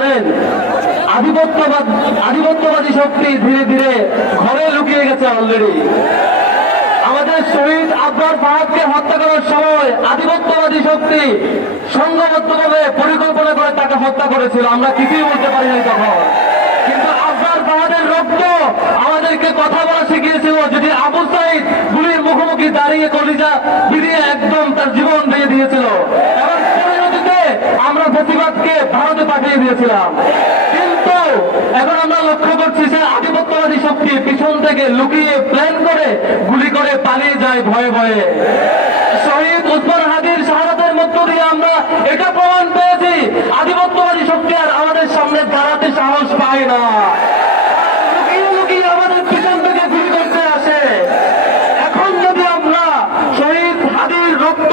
জানেন, আধিপত্যবাদী শক্তি ধীরে ধীরে ঘরে লুকিয়ে গেছে অলরেডি। আমাদের শহীদ আবরার ফাহাদকে হত্যা করার সময় আধিপত্যবাদী শক্তি সংঘবদ্ধভাবে পরিকল্পনা করে তাকে হত্যা করেছিল, আমরা কিছুই বলতে পারি নাই তখন। কিন্তু আবরার ফাহাদের রক্ত আমাদেরকে কথা বলা শিখিয়েছিল। যদি আবু সাইদ গুলির মুখোমুখি দাঁড়িয়ে কলিজা ফিরিয়ে একদম তার জীবন দিয়ে দিয়েছিল, এবং পরিণতিতে আমরা ফ্যাসিবাদকে ভারতে পাঠিয়ে দিয়েছিলাম। কিন্তু এখন আমরা লক্ষ্য করছি যে আধিপত্যবাদী শক্তি পিছন থেকে লুকিয়ে প্ল্যান করে গুলি করে পালিয়ে যায় ভয়ে ভয়ে। শহীদ উসমান হাদির শাহাদাতের মধ্য দিয়ে আমরা এটা প্রমাণ পেয়েছি আধিপত্যবাদী শক্তি আর আমাদের সামনে দাঁড়াতে সাহস পায় না, লুকিয়ে লুকিয়ে আমাদের পিছন থেকে গুলি করতে আসে। এখন যদি আমরা শহীদ হাদির রক্ত,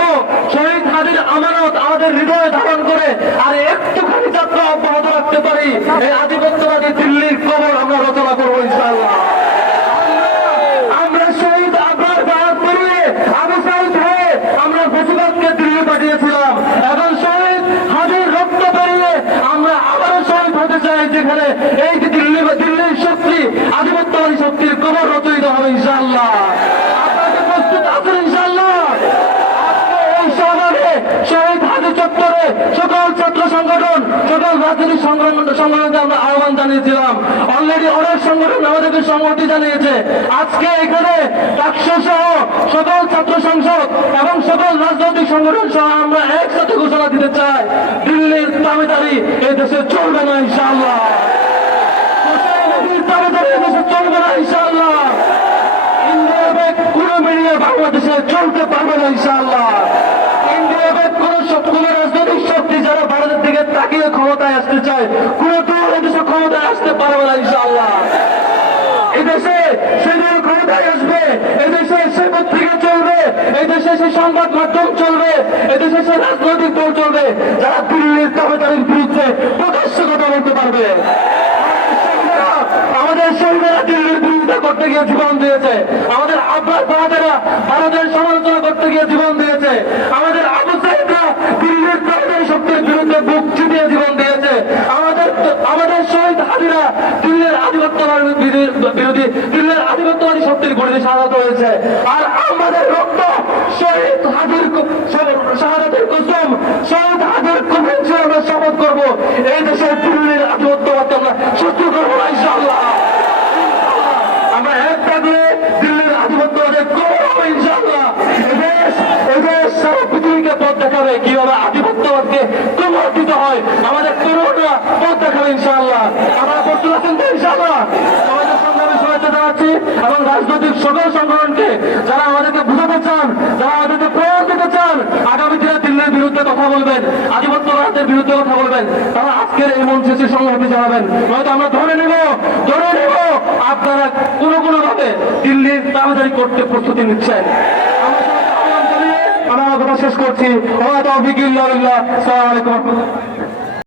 শহীদ হাদির আমানত আমাদের হৃদয়ে ধারণ করে আর একটুখানি যাত্রা অব্যাহত রাখতে পারি, এই আধিপত্যবাদী দিল্লির কবর আমরা রচনা করবো ইনশাআল্লাহ। আমরা শহীদ আবরার ফাহাদ করিয়ে আবু সাইদ হয়ে আমরা ফ্যাসিবাদকে দিল্লি পাঠিয়েছিলাম। এখন শহীদ হাদির রক্ত বেরিয়ে আমরা আবারও শহীদ হতে চাই, যেখানে এই দিল্লির শক্তি আধিপত্যবাদী শক্তির কবর রচিত হবে ইনশাআল্লাহ। আপনাকে প্রস্তুত আছেন ইনশাআল্লাহ? এই সভাবে শহীদ হাদি চত্বরে সকল ছাত্র সংগঠন, সকল রাজনৈতিক সংগঠনকে আমরা আহ্বান জানিয়েছিলাম। অলরেডি অনেক সংগঠন আমাদেরকে সম্মতি জানিয়েছে। আজকে এখানে ডাকসু সহ সকল ছাত্র সংসদ এবং সকল রাজনৈতিক সংগঠন সহ আমরা একসাথে ঘোষণা দিতে চাই, দিল্লির দাবিদারি এই দেশে চলবে না ইনশাআল্লাহ। দাবিদারি এই দেশে চলবে না ইনশাআল্লাহ। ইন্ডিয়া ব্যাগ কোন মিডিয়া বাংলাদেশে চলতে পারবে না ইনশাআল্লাহ। ইন্ডিয়া ব্যাগ কোন রাজনৈতিক শক্তি যারা ভারতের দিকে তাকিয়ে ক্ষমতায় আসতে চায়, কোন দল এদেশে ক্ষমতায় আসতে পারবে না ইনশাআল্লাহ। এদেশে সেদিন ক্ষমতায় আসবে, এদেশে সে পত্রিকা চলবে, এদেশে সে সংবাদ মাধ্যম চলবে, এদেশে সে রাজনৈতিক দল চলবে যারা দিল্লির দাবিদারির বিরুদ্ধে প্রকাশ্য কথা বলতে পারবে। আমাদের শহীদেরা দিল্লির বিরোধিতা করতে গিয়ে জীবন দিয়েছে, আমাদের আবরার ফাহাদেরা ভারতের সমালোচনা করতে গিয়ে জীবন দিয়েছে, আমাদের আবু সাইদরা দিল্লির দাবিদারি শক্তির বিরুদ্ধে বুক চিতিয়ে জীবন দিয়েছে, আমাদের শহীদ হাদিরা দিল্লির আধিপত্যবাদী শক্তির বিরুদ্ধে শাহাদাত হয়েছে। আর আমাদের রক্ত শহীদ হাদির শাহাদাতের কসম, শহীদ হাদির কমেন্টে আমরা শপথ করবো, এই দেশের দিল্লির আধিপত্যবাদকে আমরা সহ্য করবো না ইনশাআল্লাহ। আমরা এক থাকলে দিল্লির আধিপত্যবাদের করবো ইনশাআল্লাহ। এদেশ সারা পৃথিবীকে পথ দেখাবে কিভাবে আধিপত্যবাদকে কবর দিতে হয়, আমাদের করোনা পথ দেখাবে ইনশাআল্লাহ। আমরা প্রস্তুত আছেন তো ইনশাআল্লাহ? আমাদের সংগ্রামে সহায়তা জানাচ্ছি এবং রাজনৈতিক সকল সংগঠনকে যারা আমাদেরকে বুঝাতে চান, যারা আমাদেরকে প্রয়োগ দিতে চান, আগামী দিনে দিল্লির বিরুদ্ধে কথা বলবেন, আধিপত্যবাদের বিরুদ্ধে কথা বলবেন, তারা আজকের এই মঞ্চে এসে সংহতি জানাবেন। হয়তো আমরা ধরে নিব আপনারা কোনো ভাবে দিল্লির দাবিদারি করতে প্রস্তুতি নিচ্ছেন। আমরা কথা শেষ করছি। আসসালামু আলাইকুম।